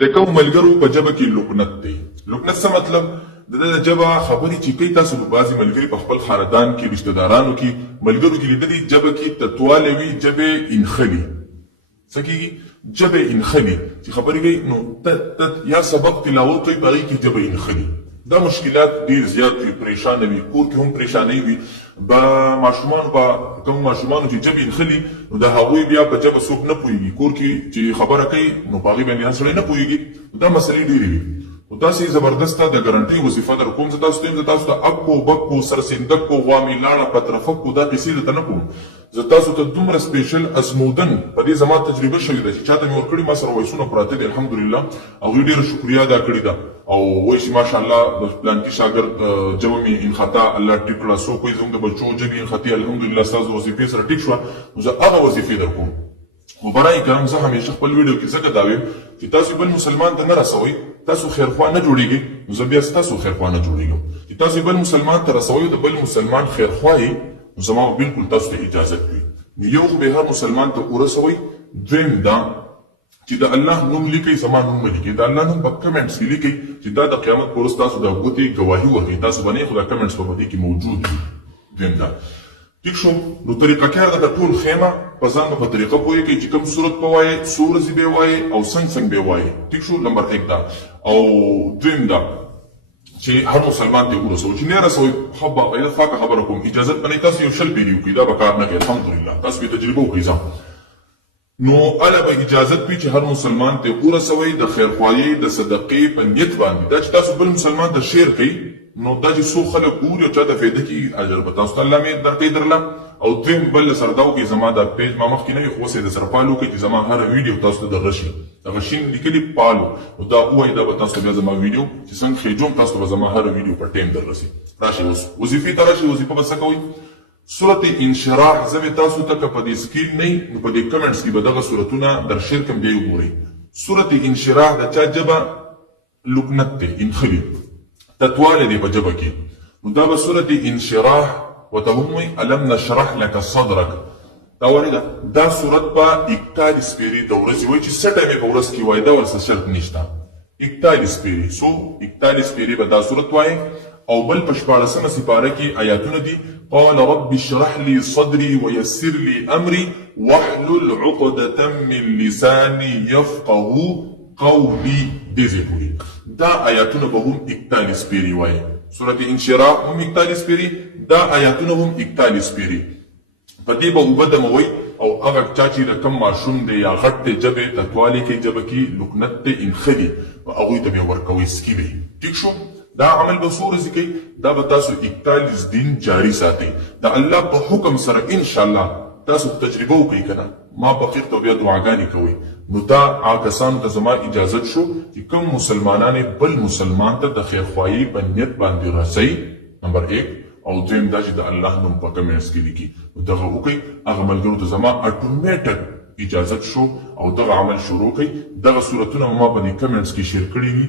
د کوم ملګرو په ژبه کې لکنت دی. لکنت څه مطلب؟ د ژبه خبرې چې کوي تاسو بعضې ملګري په خپل خاندان کې رشته دارانو کې ملګرو کې لیدلي ژبه کې تتوالی وي، ژبې انخلي. څه کېږي؟ ژبې انخلي چې خبرې کوي نو یا سبق تلاوت وي په هغې کې ژبه انخلي. دا مشکلات ډېر زیات وي، پریشانه وي، کور کې هم پریشانۍ وي. ماشومانو به کوم ماشومانو چې ژبې انخلي نو د هغوی بیا په ژبه څوک نه پوهېږي، کور کې چې خبره کوي نو په هغې باندې هر سړی نه پوهېږي. دا مسلې ډېرې وي. نو داسې زبردسته د ګارنټۍ وظیفه در کوم. زه تاسو ته یم، زه تاسو ته اکو بکو سرسندکو غوامې لاړه پترفکو دا قصې درته نه کوم. زه تاسو ته دومره سپیشل ازمودن په دې زما تجربه شوې ده چې چاته مې ورکړي، ما سره وایسونه پراته دي الحمدلله، هغوی ډېره شکریا ادا کړې ده او وایي چې ماشاءالله د پلانکي شاګرد ژبه مې انخطا الله ټیک کړه. څوک وایي زموږ د بچو ژبې انخطي الحمدلله ستاسو وظیفې سره ټیک شوه. نو زه هغه وظیفې در کوم. خو برای کرام زه همیشه خپل ویډیو کې ځکه دا وایم چې تاسو بل مسلمان ته نه رسوئ، تاسو خیرخوا نه جوړیږئ، نو زه بیا ستاسو خیرخوا نه جوړیږم. چې تاسو بل مسلمان ته رسوئ، د بل مسلمان خیرخوا یې، نو زما بالکل تاسو ته اجازت وي. یو خو به هر مسلمان ته ورسوئ. دویم دا چې د الله نوم لیکئ، زما نوم مه لیکئ. د الله نوم په کمنټس کې لیکئ چې دا د قیامت په ورځ تاسو د ګوتې ګواهي ورکوي. تاسو به نه خو دا کمنټس په دې کې موجود وي. دویم دا ٹھیک شو. نو طریقه کار د ټول خیمه په ځان په طریقه پوهیږئ چې کوم صورت به وایي، څو ورځې به وایي او څنګه به وایي. ٹھیک شو. نمبر 1 دا. او دویم دا چې هر مسلمان ته ورسوي چې نه رسوي خبا ایله فاکه خبره کوم اجازه پنه تاسو یو شل پیډیو کې دا به کار نه کوي. الحمدلله تاسو به تجربه وکړئ. نو اله به اجازه وي چې هر مسلمان ته ورسوي د خیرخواهی د صدقې په نیت باندې. دا چې تاسو بل مسلمان ته شیر کړئ نو دا چې څو خلک ګوري او چاته فایده کېږي اجر به تاسو ته الله مې درکوي درله. او دویم بل سره دا وکړئ زما دا پیج ما مخکې نه وي خو اوس یې د سره فالو کړئ چې زما هره ویډیو تاسو ته در راشي. دغه شین لیکلي فالو نو دا ووایي دا به تاسو ته بیا زما ویډیو چې څنګه خېجوم تاسو ته به زما هره ویډیو په ټایم در رسي. راشئ اوس وظیفې ته راشئ. وظیفه به څه کوئ؟ سورت انشراح زه مې تاسو ته که په دې سکرین نه نو په دې کمنټس کې به دغه سورتونه در شیر کړم بیا یې وګورئ. سورت انشراح د چا ژبه لکنت دی، انخلي، تتوالی دی په ژبه کې. نو دا به سورت انشراح ورته هم وایي الم نشرح لك صدرک. دا وارده دا سورت په 41 پیرې د ورځې وایي چې څه ټایمې په ورځ کې وایي دا ورسره شرط نشته. 41 پیرې څو 41 پیرې به دا سورت وایي. او بل په 14مه سپاره کې آیاتونه دي قال رب اشرح لي صدري ويسر لي امري واحلل عقدة من لساني يفقهوا قولي. دې ځای پورې دا آیاتونه به هم 41 پیرې وایي. سورت انشراح هم 41 پیرې، دا آیاتونه هم 41 پیرې. په دې به اوبه دموئ او هغه چا چې د کم ماشوم دی یا غټ دی ژبې تتوالی کې ژبه کې لکنت دی انخلي هغوی ته بیا ورکوئ سکي به. ټیک شو. دا عمل به څو ورځې کوي؟ دا به تاسو 41 دن جاری ساتئ د الله په حکم سره. انشاءالله تاسو تجربه وکړئ که نه ما فقیر ته بیا دعاګانې کوئ. نو دا هغه کسانو ته زما اجازت شو چې کوم مسلمانان بل مسلمان ته د خیرخواهی په نیت باندې رسئ. نمبر 1 او دویم دا چې د الله نوم په کمنټس کې لیکي نو دغه وکړئ. هغه ملګرو ته زما اټومیټک اجازت شو او دغه عمل شروع کړئ. دغه صورتونه ما په دې کمنټس کې شیر کړي وي.